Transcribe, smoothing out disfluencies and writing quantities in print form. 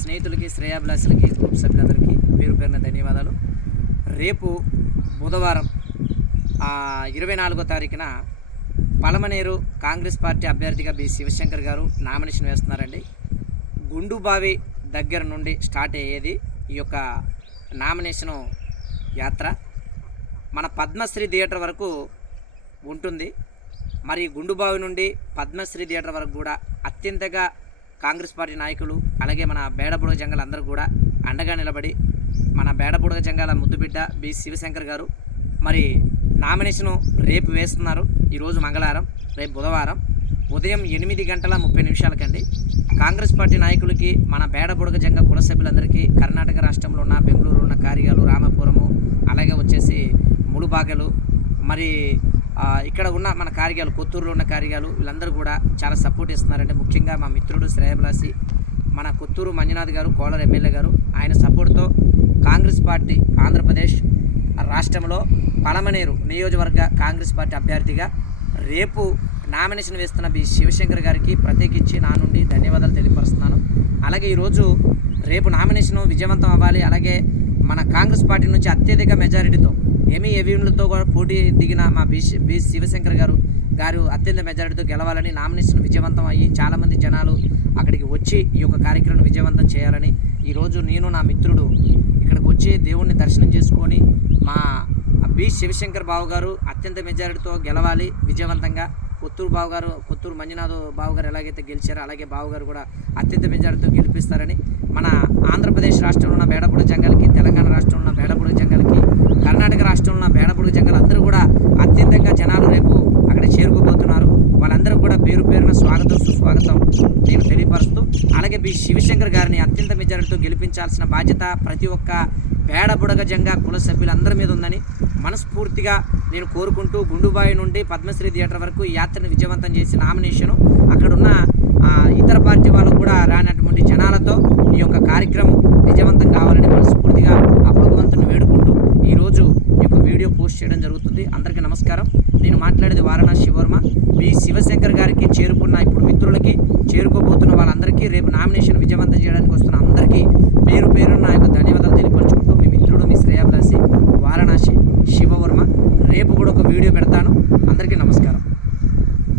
స్నేహితులకి, శ్రేయాభిలాషులకి, గ్రూప్ సభ్యులందరికీ పేరు పేరున ధన్యవాదాలు. రేపు బుధవారం 24వ తారీఖున పలమనేరు కాంగ్రెస్ పార్టీ అభ్యర్థిగా బి శివశంకర్ గారు నామినేషన్ వేస్తున్నారండి. గుండుబావి దగ్గర నుండి స్టార్ట్ అయ్యేది ఈ యొక్క నామినేషను యాత్ర. మన పద్మశ్రీ థియేటర్ వరకు ఉంటుంది. మరి గుండుబావి నుండి పద్మశ్రీ థియేటర్ వరకు కూడా అత్యంతగా కాంగ్రెస్ పార్టీ నాయకులు, అలాగే మన బేడబుడగ జంగాల అందరూ కూడా అండగా నిలబడి మన బేడబుడగ జంగాల ముద్దుబిడ్డ బి శివశంకర్ గారు మరి నామినేషను రేపు వేస్తున్నారు. ఈరోజు మంగళవారం, రేపు బుధవారం ఉదయం 8:30 కాంగ్రెస్ పార్టీ నాయకులకి, మన బేడబుడగ జంగ కుల సభ్యులందరికీ, కర్ణాటక రాష్ట్రంలో ఉన్న బెంగళూరు ఉన్న కార్యాలు, రామపురము, అలాగే వచ్చేసి ములుబాగలు, మరి ఇక్కడ ఉన్న మన కార్యాలు, కొత్తూరులో ఉన్న కార్యాలు, వీళ్ళందరూ కూడా చాలా సపోర్ట్ ఇస్తున్నారంటే ముఖ్యంగా మా మిత్రుడు శ్రేయభిలాషి మన కొత్తూరు మంజునాథ్ గారు, కోలార్ ఎమ్మెల్యే గారు, ఆయన సపోర్ట్తో కాంగ్రెస్ పార్టీ ఆంధ్రప్రదేశ్ రాష్ట్రంలో పలమనేరు నియోజకవర్గ కాంగ్రెస్ పార్టీ అభ్యర్థిగా రేపు నామినేషన్ వేస్తున్న బి శివశంకర్ గారికి ప్రత్యేకించి నా నుండి ధన్యవాదాలు తెలియపరుస్తున్నాను. అలాగే ఈరోజు రేపు నామినేషన్ విజయవంతం అవ్వాలి, అలాగే మన కాంగ్రెస్ పార్టీ నుంచి అత్యధిక మెజారిటీతో EVMలతో కూడా పోటీ దిగిన మా బి శివశంకర్ గారు అత్యంత మెజారిటీతో గెలవాలని, నామినేషన్ విజయవంతం అయ్యి చాలామంది జనాలు అక్కడికి వచ్చి ఈ యొక్క కార్యక్రమం విజయవంతం చేయాలని ఈరోజు నేను నా మిత్రుడు ఇక్కడికి వచ్చి దేవుణ్ణి దర్శనం చేసుకొని మా బి శివశంకర్ బాబు గారు అత్యంత మెజారిటీతో గెలవాలి విజయవంతంగా. కొత్తూరు మంజునాథ్ బాబు గారు ఎలాగైతే గెలిచారో అలాగే బాబు గారు కూడా అత్యంత మెజారిటీతో గెలిపిస్తారని, మన ఆంధ్రప్రదేశ్ రాష్ట్రంలో ఉన్న బేడబుడగ జంగాలకి, తెలంగాణ రాష్ట్రంలో ఉన్న బేడబుడగ జంగాలకి, కర్ణాటక రాష్ట్రంలో ఉన్న బేడబుడగ జంగాలు అందరూ కూడా అత్యంతంగా జనాలు రేపు అక్కడ చేరుకోబోతున్నారు. వాళ్ళందరూ కూడా పేరు పేరున స్వాగతం సుస్వాగతం నేను తెలియపరుస్తూ, అలాగే బి శివశంకర్ గారిని అత్యంత మెజారిటీతో గెలిపించాల్సిన బాధ్యత ప్రతి ఒక్క బేడబుడగ జంగా కుల సభ్యులందరి మీద ఉందని మనస్ఫూర్తిగా నేను కోరుకుంటూ, గుండుబాయి నుండి పద్మశ్రీ థియేటర్ వరకు ఈ యాత్రను విజయవంతం చేసి నామినేషను అక్కడున్న ఇతర పార్టీ వాళ్ళు కూడా రానటువంటి జనాలతో ఈ యొక్క కార్యక్రమం విజయవంతం కావాలని మనస్ఫూర్తిగా ఆ భగవంతుని వేడుకుంటూ ఈరోజు ఈ యొక్క వీడియో పోస్ట్ చేయడం జరుగుతుంది. అందరికీ నమస్కారం. నేను మాట్లాడేది వారణాసి శివవర్మ. బి శివశంకర్ గారికి చేరుకున్న ఇప్పుడు మిత్రులకి, చేరుకోబోతున్న వాళ్ళందరికీ, రేపు నామినేషన్ విజయవంతం చేయడానికి వస్తున్న అందరికీ పేరు పేరున నా యొక్క ధన్యవాదాలు తెలియపరుచుకుంటూ మీ మిత్రుడు, మీ శ్రేయాభిలాషి, వారణాసి శివవర్మ. రేపు కూడా ఒక వీడియో పెడతాను. అందరికీ నమస్కారం.